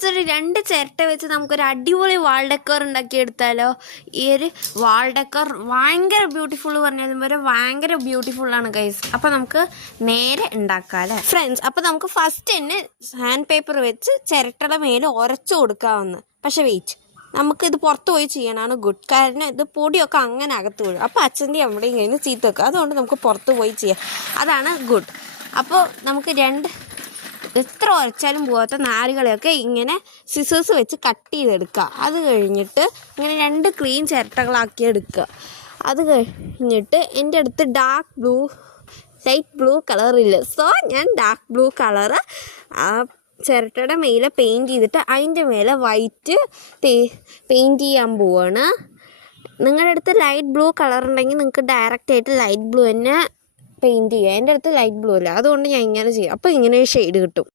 Friends, ഒരു 2 ചിരട്ട വെച്ച് നമുക്കൊരു അടിപൊളി വാൾ ഡെക്കർ ഉണ്ടാക്കിയെടുത്താലോ? ഈ ഒരു വാൾ ഡെക്കർ ഭയങ്കര ബ്യൂട്ടിഫുൾ പറഞ്ഞതും വരെ ഭയങ്കര ബ്യൂട്ടിഫുള്ളാണ് ഗൈസ്. അപ്പോൾ നമുക്ക് നേരെ ഉണ്ടാക്കാം അല്ലേ ഫ്രണ്ട്സ്? അപ്പോൾ നമുക്ക് ഫസ്റ്റ് തന്നെ സാൻഡ് പേപ്പർ വെച്ച് ചിരട്ടയുടെ മേലെ ഉരച്ചു കൊടുക്കാവുന്ന. പക്ഷെ വെയിറ്റ്, നമുക്കിത് പുറത്ത് പോയി ചെയ്യാനാണ് ഗുഡ്. കാരണം ഇത് പൊടിയൊക്കെ അങ്ങനെ അകത്ത് വീഴും. അപ്പോൾ അച്ഛൻ്റെ അമ്മയുടെ ഇങ്ങനെ ചീത്ത വെക്കുക. അതുകൊണ്ട് നമുക്ക് പുറത്ത് പോയി ചെയ്യാം, അതാണ് ഗുഡ്. അപ്പോൾ നമുക്ക് എത്ര ഉരച്ചാലും പോകാത്ത നാരുകളെയൊക്കെ ഇങ്ങനെ സിസേഴ്സ് വെച്ച് കട്ട് ചെയ്തെടുക്കുക. അത് കഴിഞ്ഞിട്ട് ഇങ്ങനെ 2 ക്ലീൻ ചിരട്ടകളാക്കി എടുക്കുക. അത് കഴിഞ്ഞിട്ട് എൻ്റെ അടുത്ത് ലൈറ്റ് ബ്ലൂ കളറില്ല, സോ ഞാൻ ഡാർക്ക് ബ്ലൂ കളറ് ചിരട്ടയുടെ മേലെ പെയിൻറ്റ് ചെയ്തിട്ട് അതിൻ്റെ മേലെ വൈറ്റ് പെയിൻറ്റ് ചെയ്യാൻ പോവാണ്. നിങ്ങളുടെ അടുത്ത് ലൈറ്റ് ബ്ലൂ കളർ ഉണ്ടെങ്കിൽ നിങ്ങൾക്ക് ഡയറക്റ്റായിട്ട് ലൈറ്റ് ബ്ലൂ തന്നെ പെയിൻറ്റ് ചെയ്യുക. എൻ്റെ അടുത്ത് ലൈറ്റ് ബ്ലൂ ഇല്ല, അതുകൊണ്ട് ഞാൻ ഇങ്ങനെ ചെയ്യാം. അപ്പോൾ ഇങ്ങനെ ഒരു ഷെയ്ഡ് കിട്ടും.